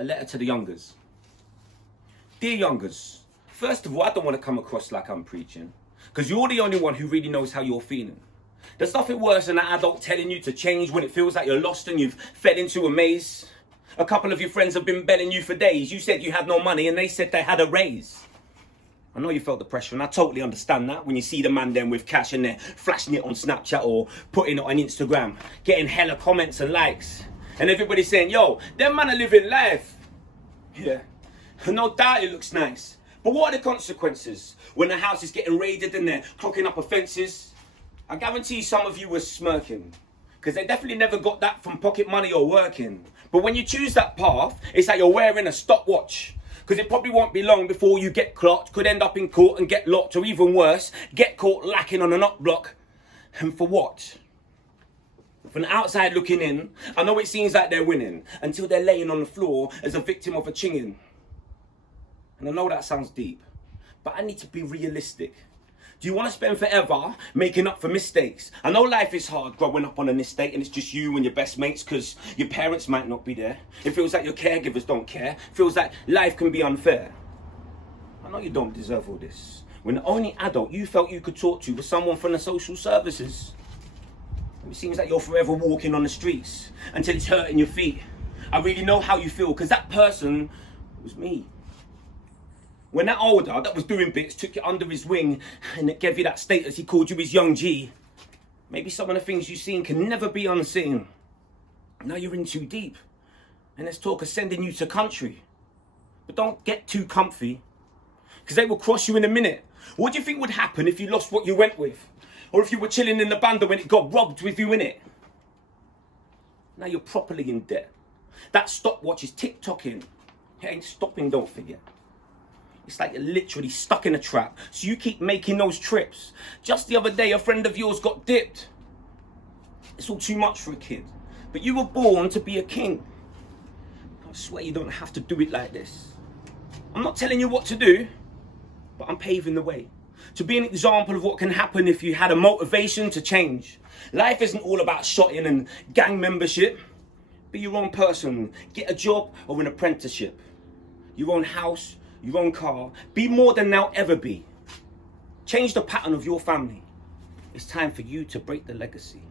a letter to the youngers. Dear youngers, first of all, I don't want to come across like I'm preaching, because you're the only one who really knows how you're feeling. There's nothing worse than an adult telling you to change when it feels like you're lost and you've fell into a maze. A couple of your friends have been belling you for days. You said you had no money and they said they had a raise. I know you felt the pressure, and I totally understand that when you see the man then with cash and they're flashing it on Snapchat or putting it on Instagram, getting hella comments and likes, and everybody saying, yo, them man are living life. Yeah, no doubt it looks nice. But what are the consequences when the house is getting raided and they're clocking up offences? I guarantee some of you were smirking, because they definitely never got that from pocket money or working. But when you choose that path, it's like you're wearing a stopwatch. Because it probably won't be long before you get clocked, could end up in court and get locked, or even worse, get caught lacking on a knock block. And for what? From the outside looking in, I know it seems like they're winning, until they're laying on the floor as a victim of a chinging. And I know that sounds deep, but I need to be realistic. Do you want to spend forever making up for mistakes? I know life is hard growing up on an estate and it's just you and your best mates because your parents might not be there. It feels like your caregivers don't care. It feels like life can be unfair. I know you don't deserve all this, when the only adult you felt you could talk to was someone from the social services. It seems like you're forever walking on the streets until it's hurting your feet. I really know how you feel, because that person was me. When that older that was doing bits took you under his wing and it gave you that status, he called you his young G. Maybe some of the things you've seen can never be unseen. Now you're in too deep, and there's talk of sending you to country. But don't get too comfy, because they will cross you in a minute. What do you think would happen if you lost what you went with? Or if you were chilling in the banda when it got robbed with you in it? Now you're properly in debt. That stopwatch is tick-tocking. It ain't stopping, don't forget. It's like you're literally stuck in a trap, so you keep making those trips. Just the other day, a friend of yours got dipped. It's all too much for a kid, but you were born to be a king. I swear you don't have to do it like this. I'm not telling you what to do, but I'm paving the way to be an example of what can happen if you had a motivation to change. Life isn't all about shotting and gang membership. Be your own person. Get a job or an apprenticeship. Your own house, your own car. Be more than they'll ever be. Change the pattern of your family. It's time for you to break the legacy.